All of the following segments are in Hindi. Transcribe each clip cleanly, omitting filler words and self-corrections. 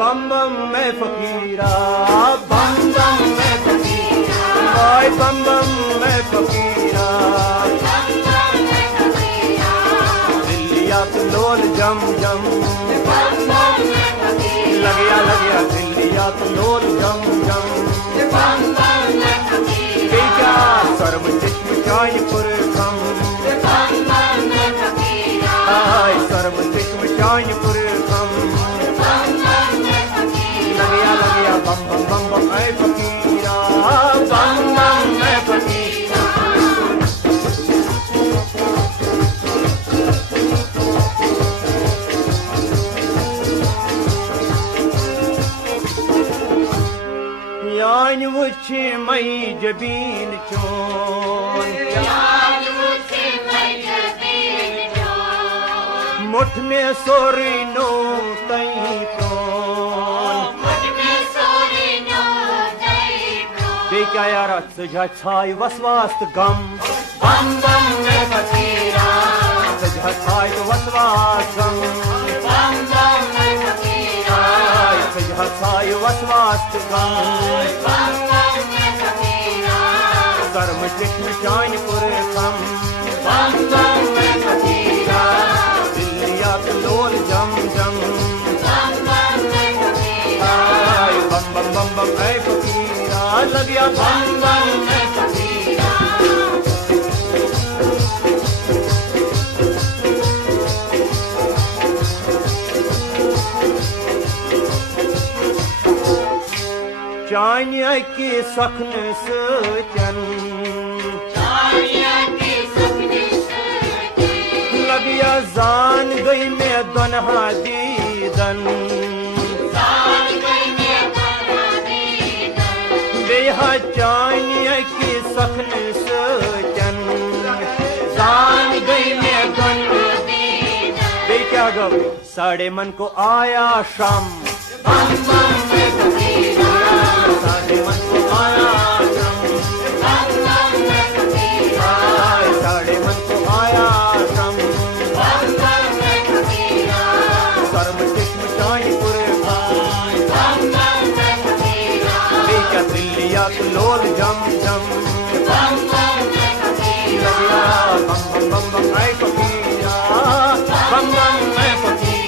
बम बम मैं फकीरा, बम बम मैं फकीरा, हाय बम बम मैं फकीरा, दिल्लिया तो लोल जम जम, लगिया दिल्लिया तो लोल जम जम, बेजा सर्व चश्म चायपुर कम, हाय सर्व चश्म चायपुर कम, लगिया बम बम बम बम ऐ फकीरा, बम बम मैं फकीरा। यान वुछ मई जबीन चोन, मुठ में सोरी नो तई प्रोन, बेक्या यारा तुझा छाय वसवास्त गम, बम बम मैं फकीरा, तुझा छाय वसवास गम, बम बम मैं फकीरा, तुझा छाय वसवास्त गम, बम बम मैं फकीरा, कर्म चश्म चायपुर कम, बम बम मैं फकीरा, दिल्लिया तो लोल जम जम, बम बम मैं फकीरा, बम बम बम बम ऐ फकीरा, लगिया बम बम मैं फकीरा। चानिया की सखन सचन, लगिया जान गई मैं दनहा दीदन, बेहा चानिया की सखन सचन, जान गई मैं दन, बे क्या गो साढ़े मन को आया शाम, बम बम मैं फकीरा, साढ़े मन को आया शाम, बम बम मैं फकीरा, साढ़े मन को आया शाम, बम बम मैं फकीरा, कर्म चश्म चायपुर खान, बम बम मैं फकीरा, बेचा दिल्लिया तो लोल जम जम, बम बम मैं फकीरा, बम बम बम बम ऐ फकीरा, बम बम मैं फकीरा।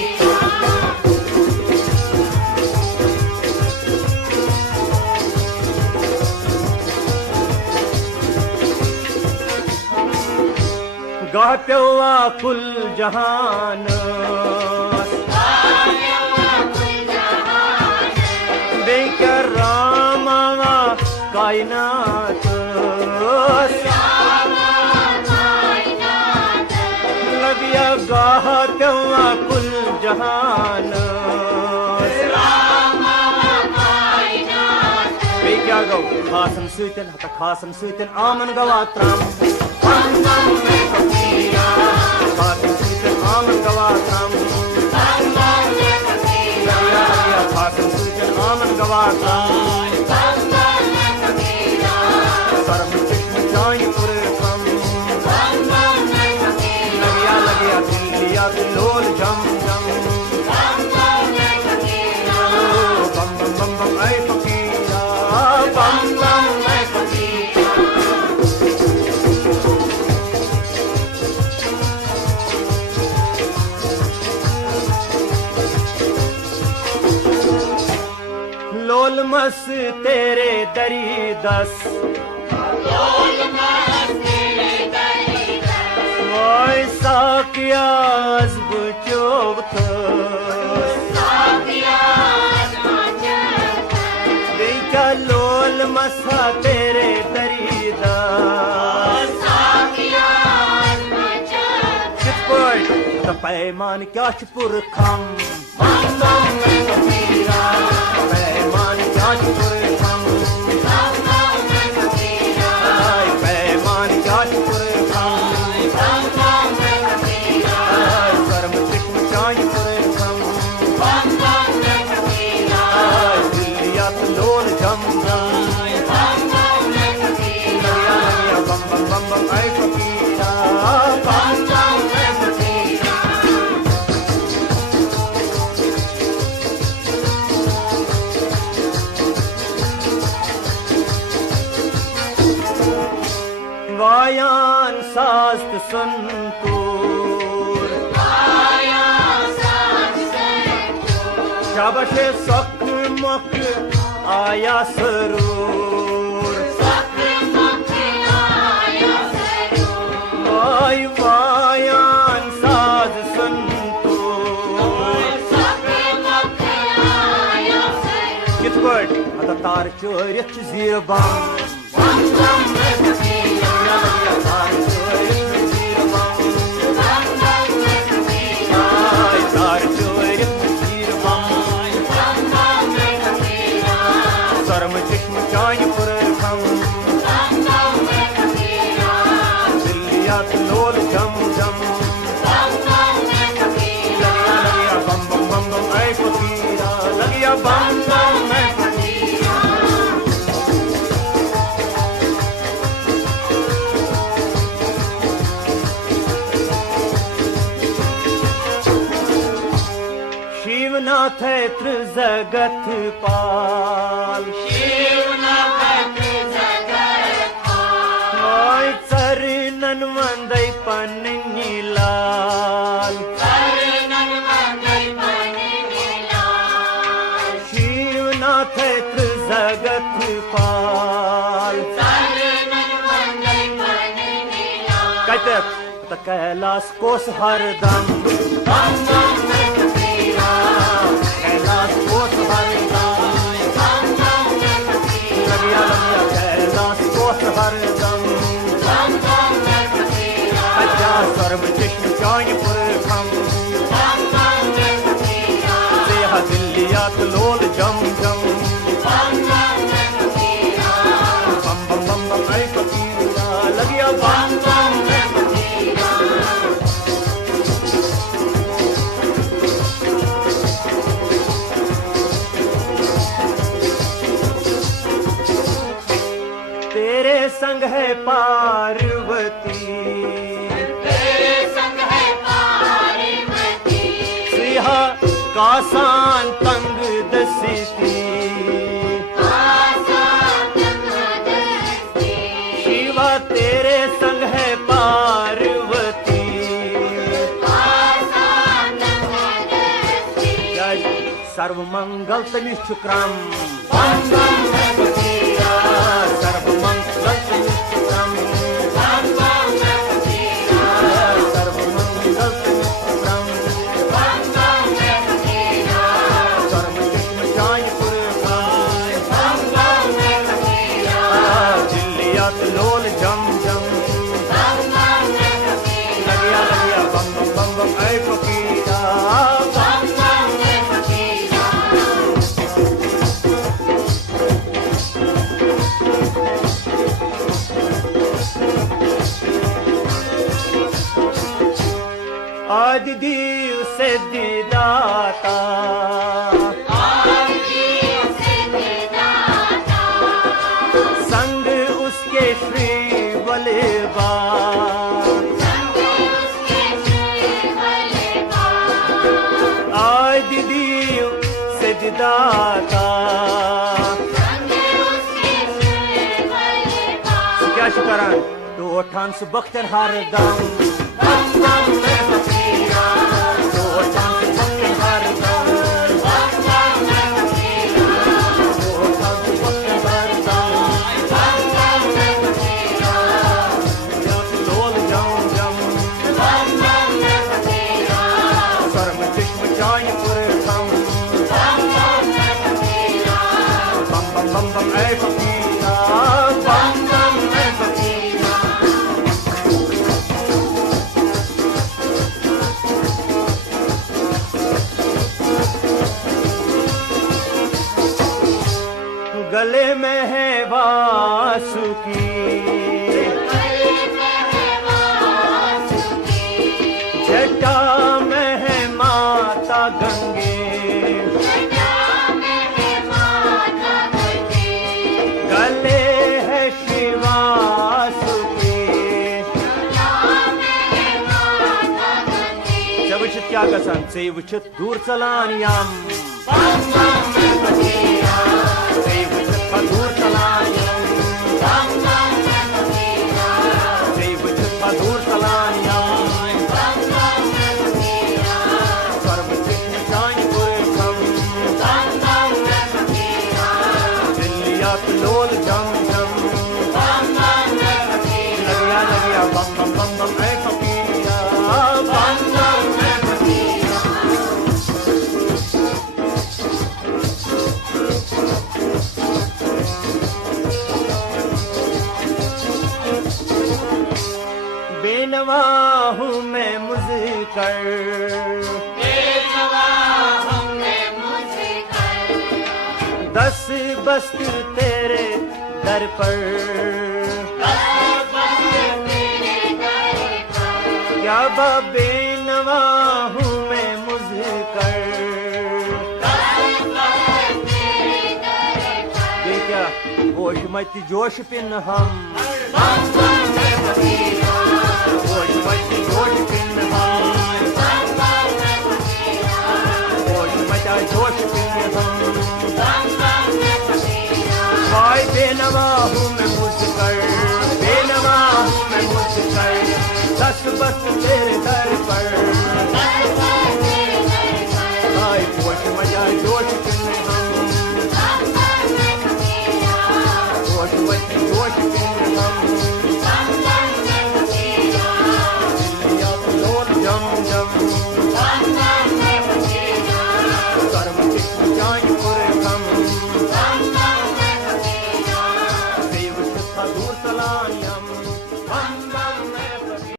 गाह प्यवा कुल जहान, बेकर रामावा कायनात, लगिया गाह प्यवा कुल जहान, बे क्या गो खासन सुतन हता खासन सुतन आमन गवा त्राम, बम बम मैं फकीरा, खासन सुतन आमन गवा त्राम, बम बम मैं फकीरा, खासन सुतन आमन गवा त्राम, बम बम मैं फकीरा, कर्म चश्म चायपुर कम, बम बम मैं फकीरा, लगिया दिल्लिया तो लोल जम जम, बम बम मैं फकीरा, बम बम बम बम ऐ फकीरा, बम बम मैं फकीरा। लोल मस तेरे दरी दस, वाय साकिया अज़ब चोबत, बेचा लोल मसा तेरे दरी दस, कित पट त पैमान क्या पुर खम, बम बम मैं फकीरा, पैमान क्या पुर खम, बम बम मैं फकीरा, पैमान क्या पुर खम, बम बम मैं फकीरा, कर्म चश्म चायपुर कम, बम बम मैं फकीरा, दिल्लिया तो लोल जम जम, बम बम मैं फकीरा, बम बम बम बम ऐ फकीरा, बम बम मैं फकीरा। संतूर शाबाश सख मख आया सरूर आई वायान साज संतूर कित पट अता तार चोरित जीर बम सरम चश्म चाय पुर खम दिलियात लोल जम जम लगिया बम बम बम बम ऐ फकीरा लगिया बम बम ऐ फकीरा शिवनाथ है त्रिजगत पाल शिवनाथ त्रिजगत पाल चरणन वंदय पन्नी लाल चरणन वंदय पन्नी लाल शिवनाथ है त्रिजगत पाल चरणन वंदय पन्नी लाल कतक त कैलाश कोस हरदम बम बम कैलाश कोस हरदम लगिया लगिया कैलाश कोस हरदम अजा सर्व चश्म चाय पुर खम देहा दिलियात लोल जम जम बम बम बम बम ऐ फकीरा लगिया बम बम ऐ फकीरा तेरे संग है पार्वती तेरे संग है पार्वती श्रीहा कासान तंग दसिती शिवा तेरे संग है पार्वती सर्व मंगल तनिष्क्रम सर्व मंगल तनिष्क्रम सर्व मंगल तनिष्क्रम कर्म कृष्ण जाय पुर दिलियात लोल जम जम लगिया लगिया बम बम बम बम ऐ फकीरा आदि दीव सिद्धिदाता संग उसके श्री बलेबा आदि दीव सिद्धिदाता क्या शुक्रान तो ठान सुबख्तर हरदम bum bum ऐ फकीरा बम बम ऐ फकीरा गले में है वासुकी जटा में है माता गंगे क्या गसन से वुचित दूर चलान यम से वुचित दूर चलान यम से वुचित दूर चलान यम बस्त तेरे दर पर, क्या बेनवा हूँ मैं मुझकर। ये क्या होश मत जोश पिन हम, होश मत जोश पिन हम, होश मत जोश पिन हम। वाय बेनवा हूँ मैं मुझकर, बेनवा हूँ मैं मुझकर, दस बस तेरे दर